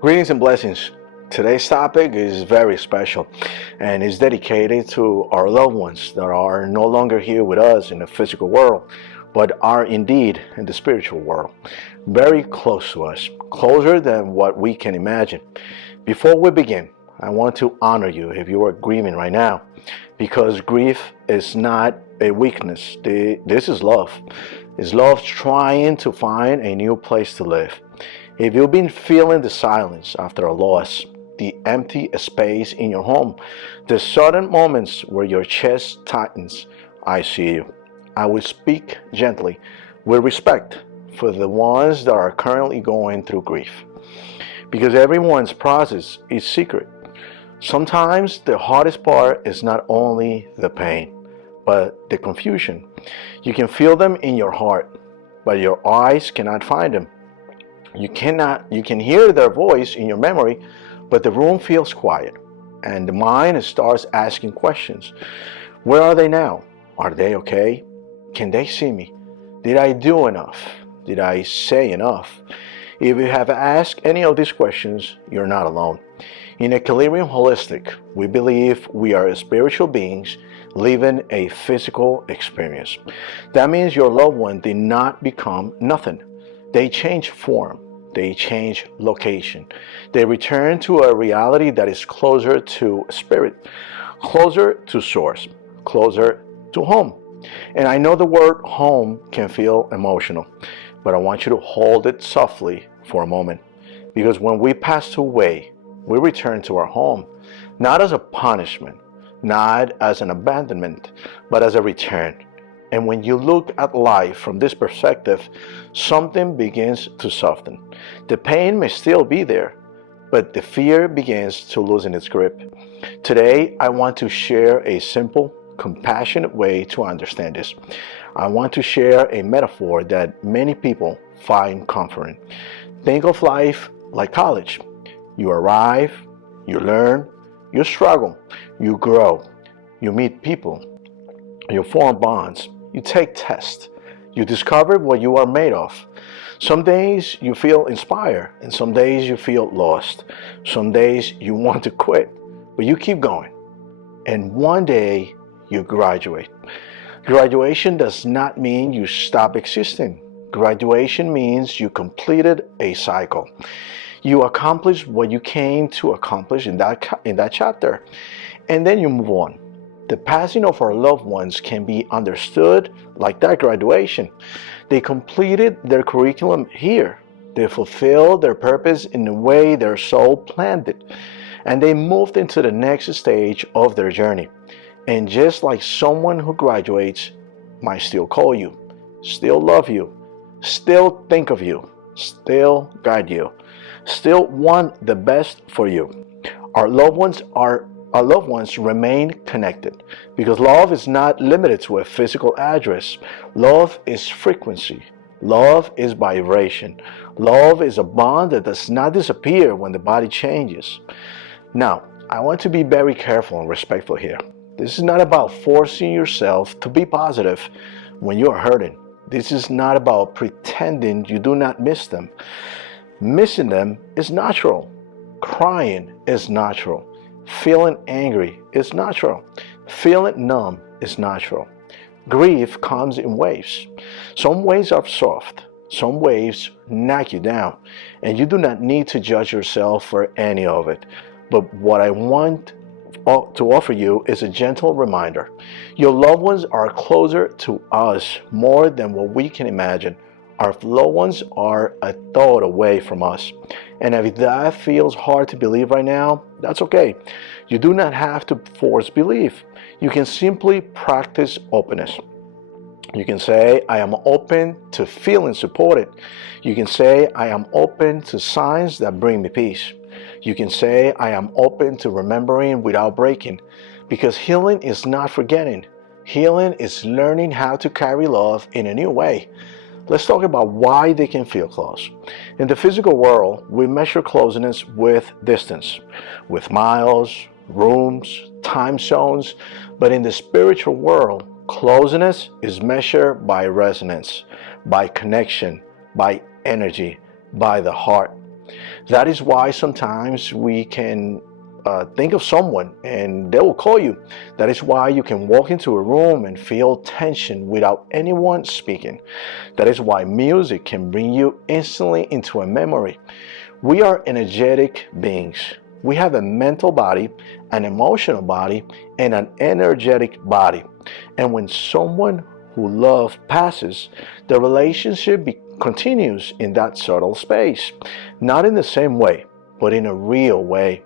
Greetings and blessings. Today's topic is very special and is dedicated to our loved ones that are no longer here with us in the physical world, but are indeed in the spiritual world, very close to us, closer than what we can imagine. Before we begin, I want to honor you if you are grieving right now, because grief is not a weakness. This is love. It's love trying to find a new place to live. If you've been feeling the silence after a loss, the empty space in your home, the sudden moments where your chest tightens, I see you. I will speak gently, with respect, for the ones that are currently going through grief. Because everyone's process is secret. Sometimes the hardest part is not only the pain, but the confusion. You can feel them in your heart, but your eyes cannot find them. You can hear their voice in your memory, but the room feels quiet and the mind starts asking questions. Where are they now? Are they okay? Can they see me? Did I do enough? Did I say enough? If you have asked any of these questions, you're not alone. In Equilibrium Holistic, we believe we are spiritual beings living a physical experience. That means your loved one did not become nothing. They change form, they change location. They return to a reality that is closer to spirit, closer to source, closer to home. And I know the word home can feel emotional, but I want you to hold it softly for a moment. Because when we pass away, we return to our home, not as a punishment, not as an abandonment, but as a return. And when you look at life from this perspective, something begins to soften. The pain may still be there, but the fear begins to loosen its grip. Today, I want to share a simple, compassionate way to understand this. I want to share a metaphor that many people find comforting. Think of life like college. You arrive, you learn, you struggle, you grow, you meet people, you form bonds, you take tests, you discover what you are made of. Some days you feel inspired, and some days you feel lost. Some days you want to quit, but you keep going. And one day you graduate. Graduation does not mean you stop existing. Graduation means you completed a cycle. You accomplished what you came to accomplish in that chapter, and then you move on. The passing of our loved ones can be understood like that graduation. They completed their curriculum here. They fulfilled their purpose in the way their soul planned it, and they moved into the next stage of their journey. And just like someone who graduates might still call you, still love you, still think of you, still guide you, still want the best for you. Our loved ones remain connected because love is not limited to a physical address. Love is frequency. Love is vibration. Love is a bond that does not disappear when the body changes. Now, I want to be very careful and respectful here. This is not about forcing yourself to be positive when you are hurting. This is not about pretending you do not miss them. Missing them is natural. Crying is natural. Feeling angry is natural. Feeling numb is natural. Grief comes in waves. Some waves are soft. Some waves knock you down. And you do not need to judge yourself for any of it. But what I want to offer you is a gentle reminder. Your loved ones are closer to us more than what we can imagine. Our loved ones are a thought away from us. And if that feels hard to believe right now, that's okay. You do not have to force belief. You can simply practice openness. You can say, I am open to feeling supported. You can say, I am open to signs that bring me peace. You can say, I am open to remembering without breaking. Because healing is not forgetting. Healing is learning how to carry love in a new way. Let's talk about why they can feel close. In the physical world, we measure closeness with distance, with miles, rooms, time zones. But in the spiritual world, closeness is measured by resonance, by connection, by energy, by the heart. That is why sometimes we can think of someone and they will call you. That is why you can walk into a room and feel tension without anyone speaking. That is why music can bring you instantly into a memory. We are energetic beings. We have a mental body, an emotional body, and an energetic body. And when someone who love passes, the relationship continues in that subtle space. Not in the same way, but in a real way.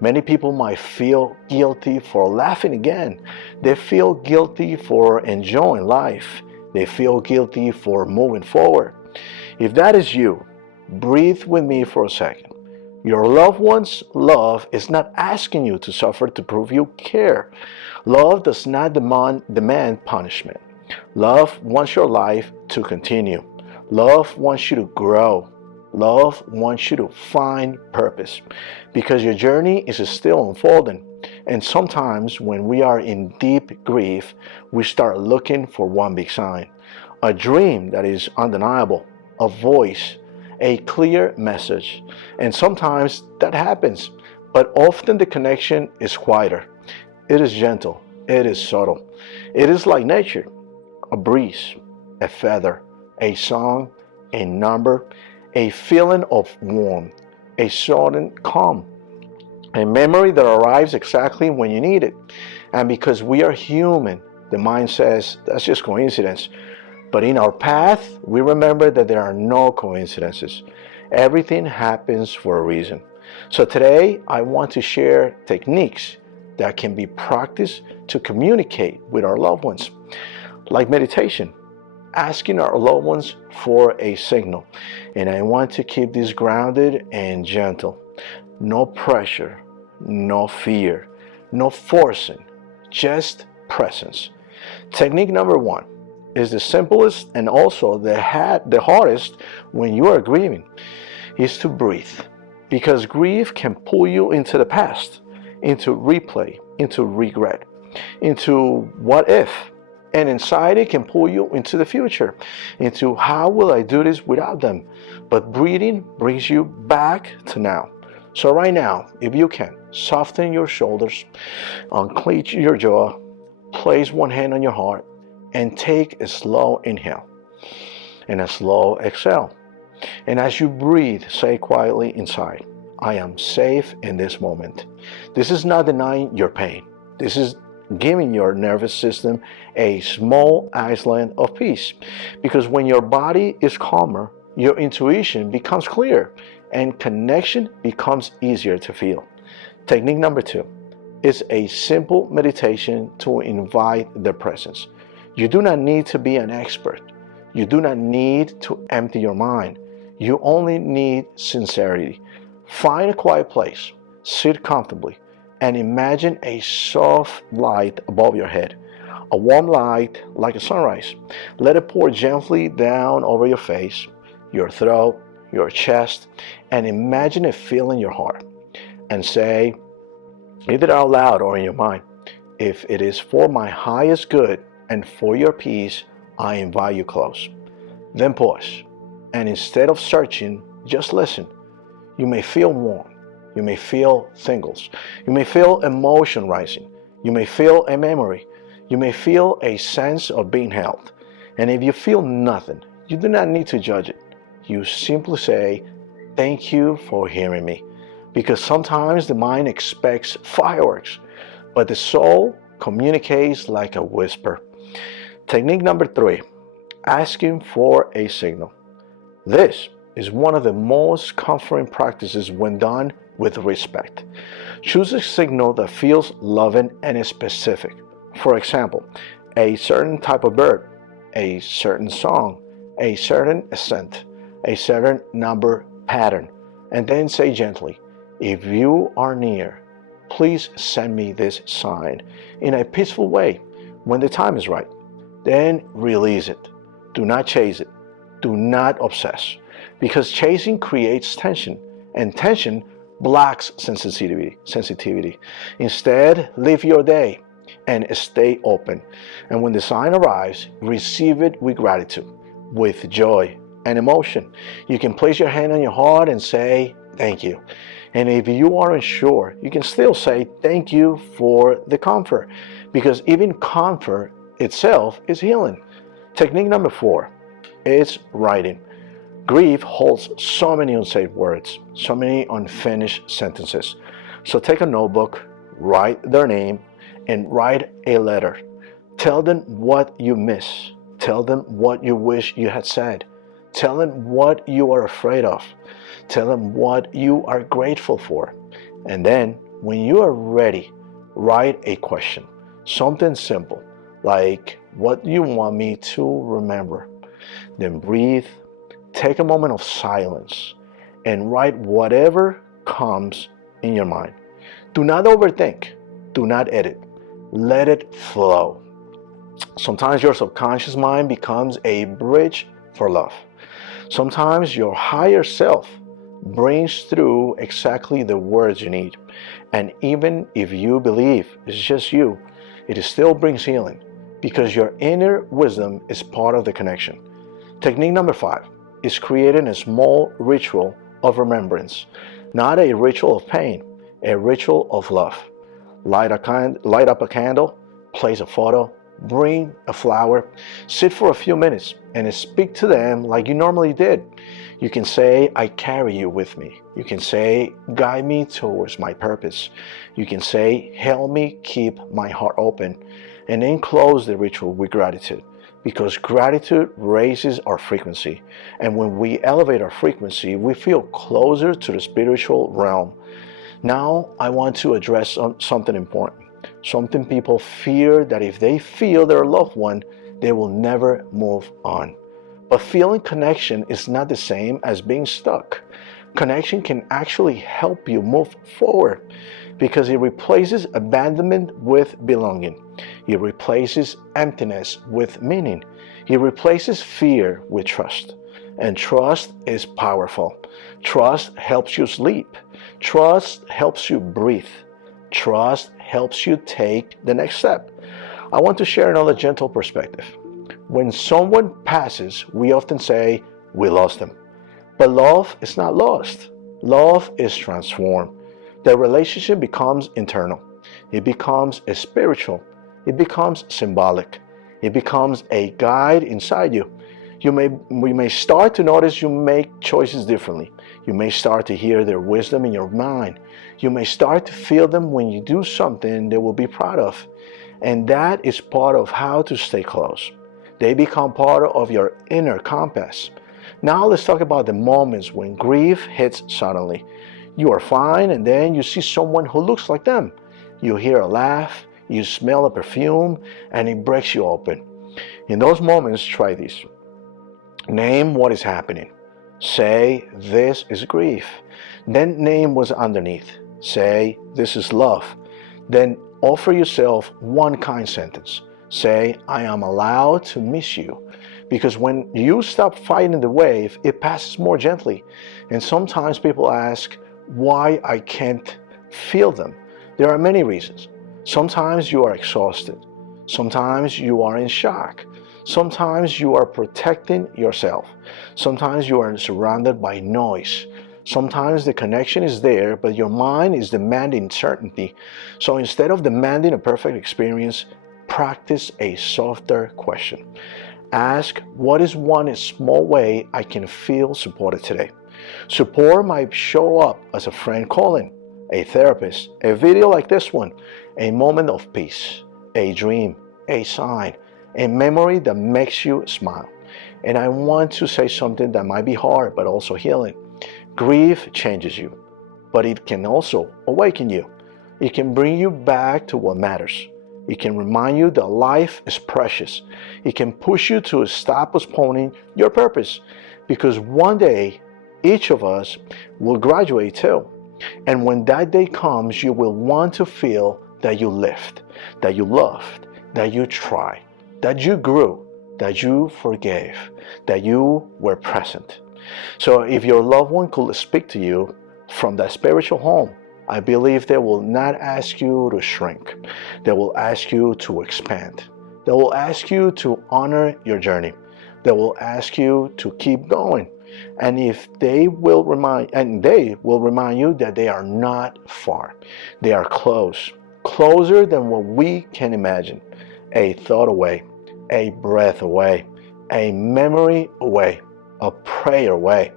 Many people might feel guilty for laughing again. They feel guilty for enjoying life. They feel guilty for moving forward. If that is you, breathe with me for a second. Your loved one's love is not asking you to suffer to prove you care. Love does not demand punishment. Love wants your life to continue. Love wants you to grow. Love wants you to find purpose because your journey is still unfolding. And sometimes when we are in deep grief, we start looking for one big sign, a dream that is undeniable, a voice, a clear message. And sometimes that happens, but often the connection is quieter. It is gentle. It is subtle. It is like nature, a breeze, a feather, a song, a number, a feeling of warmth, a sudden calm, a memory that arrives exactly when you need it. And because we are human, the mind says that's just coincidence. But in our path, we remember that there are no coincidences. Everything happens for a reason. So today, I want to share techniques that can be practiced to communicate with our loved ones, like meditation, asking our loved ones for a signal. And I want to keep this grounded and gentle. No pressure, no fear, no forcing, just presence. Technique number one is the simplest and also the hardest when you are grieving, is to breathe. Because grief can pull you into the past, into replay, into regret, into what if. And anxiety can pull you into the future, into how will I do this without them? But breathing brings you back to now. So right now, if you can, soften your shoulders, unclench your jaw, place one hand on your heart, and take a slow inhale and a slow exhale. And as you breathe, say quietly inside, I am safe in this moment. This is not denying your pain. This is giving your nervous system a small island of peace. Because when your body is calmer, your intuition becomes clear and connection becomes easier to feel. Technique number two is a simple meditation to invite their presence. You do not need to be an expert. You do not need to empty your mind. You only need sincerity. Find a quiet place, sit comfortably, and imagine a soft light above your head, a warm light like a sunrise. Let it pour gently down over your face, your throat, your chest, and imagine it filling your heart. And say, either out loud or in your mind, if it is for my highest good and for your peace, I invite you close. Then pause, and instead of searching, just listen. You may feel warm. You may feel tingles. You may feel emotion rising. You may feel a memory. You may feel a sense of being held. And if you feel nothing, you do not need to judge it. You simply say, thank you for hearing me. Because sometimes the mind expects fireworks, but the soul communicates like a whisper. Technique number three, asking for a signal. This is one of the most comforting practices when done with respect. Choose a signal that feels loving and is specific. For example, a certain type of bird, a certain song, a certain scent, a certain number pattern, and then say gently, if you are near, please send me this sign in a peaceful way when the time is right. Then release it. Do not chase it. Do not obsess. Because chasing creates tension, and tension blocks sensitivity. Instead, live your day and stay open. And when the sign arrives, receive it with gratitude, with joy and emotion. You can place your hand on your heart and say, thank you. And if you aren't sure, you can still say thank you for the comfort, because even comfort itself is healing. Technique number 4 is writing. Grief holds so many unsaid words, so many unfinished sentences. So take a notebook, write their name, and write a letter. Tell them what you miss. Tell them what you wish you had said. Tell them what you are afraid of. Tell them what you are grateful for. And then, when you are ready, write a question. Something simple, like, what do you want me to remember? Then breathe, take a moment of silence, and write whatever comes in your mind. Do not overthink. Do not edit. Let it flow. Sometimes your subconscious mind becomes a bridge for love. Sometimes your higher self brings through exactly the words you need. And even if you believe it's just you, it still brings healing, because your inner wisdom is part of the connection. Technique number 5 is creating a small ritual of remembrance, not a ritual of pain, a ritual of love. Light up a candle, place a photo, bring a flower, sit for a few minutes and speak to them like you normally did. You can say, I carry you with me. You can say, guide me towards my purpose. You can say, help me keep my heart open. And then close the ritual with gratitude, because gratitude raises our frequency. And when we elevate our frequency, we feel closer to the spiritual realm. Now, I want to address something important. Something people fear, that if they feel their loved one, they will never move on. But feeling connection is not the same as being stuck. Connection can actually help you move forward, because it replaces abandonment with belonging. It replaces emptiness with meaning. It replaces fear with trust. And trust is powerful. Trust helps you sleep. Trust helps you breathe. Trust helps you take the next step. I want to share another gentle perspective. When someone passes, we often say, we lost them. But love is not lost. Love is transformed. The relationship becomes internal. It becomes spiritual. It becomes symbolic. It becomes a guide inside you. We may start to notice you make choices differently. You may start to hear their wisdom in your mind. You may start to feel them when you do something they will be proud of. And that is part of how to stay close. They become part of your inner compass. Now let's talk about the moments when grief hits suddenly. You are fine, and then you see someone who looks like them. You hear a laugh, you smell a perfume, and it breaks you open. In those moments, try this. Name what is happening. Say, this is grief. Then name what's underneath. Say, this is love. Then offer yourself one kind sentence. Say, I am allowed to miss you. Because when you stop fighting the wave, it passes more gently. And sometimes people ask why I can't feel them. There are many reasons. Sometimes you are exhausted. Sometimes you are in shock. Sometimes you are protecting yourself. Sometimes you are surrounded by noise. Sometimes the connection is there, but your mind is demanding certainty. So instead of demanding a perfect experience, practice a softer question. Ask, what is one small way I can feel supported today? Support might show up as a friend calling, a therapist, a video like this one, a moment of peace, a dream, a sign, a memory that makes you smile. And I want to say something that might be hard, but also healing. Grief changes you, but it can also awaken you. It can bring you back to what matters. It can remind you that life is precious. It can push you to stop postponing your purpose, because one day, each of us will graduate too. And when that day comes, you will want to feel that you lived, that you loved, that you tried, that you grew, that you forgave, that you were present. So if your loved one could speak to you from that spiritual home, I believe they will not ask you to shrink. They will ask you to expand. They will ask you to honor your journey. They will ask you to keep going. And they will remind you that they are not far. They are close, closer than what we can imagine. A thought away, a breath away, a memory away, a prayer away.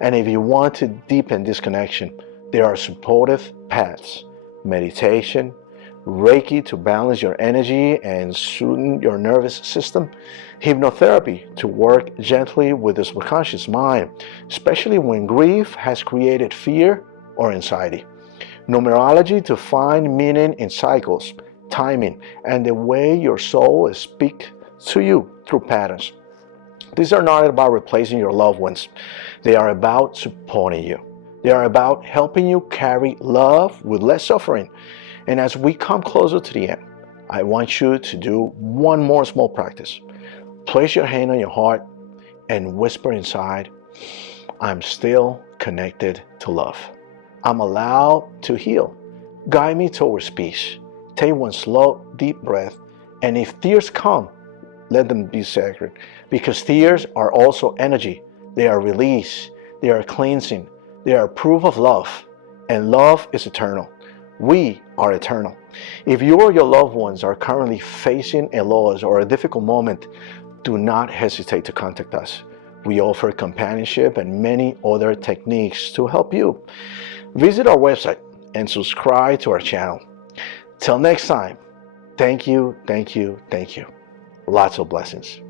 And if you want to deepen this connection, there are supportive paths: meditation, Reiki to balance your energy and soothe your nervous system, hypnotherapy to work gently with the subconscious mind, especially when grief has created fear or anxiety, numerology to find meaning in cycles, timing, and the way your soul speaks to you through patterns. These are not about replacing your loved ones. They are about supporting you. They are about helping you carry love with less suffering. And as we come closer to the end, I want you to do one more small practice. Place your hand on your heart and whisper inside, I'm still connected to love. I'm allowed to heal. Guide me towards peace. Take one slow, deep breath. And if tears come, let them be sacred. Because tears are also energy. They are release. They are cleansing. They are proof of love. And love is eternal. We are eternal. If you or your loved ones are currently facing a loss or a difficult moment, do not hesitate to contact us. We offer companionship and many other techniques to help you. Visit our website and subscribe to our channel. Till next time, thank you, thank you, thank you. Lots of blessings.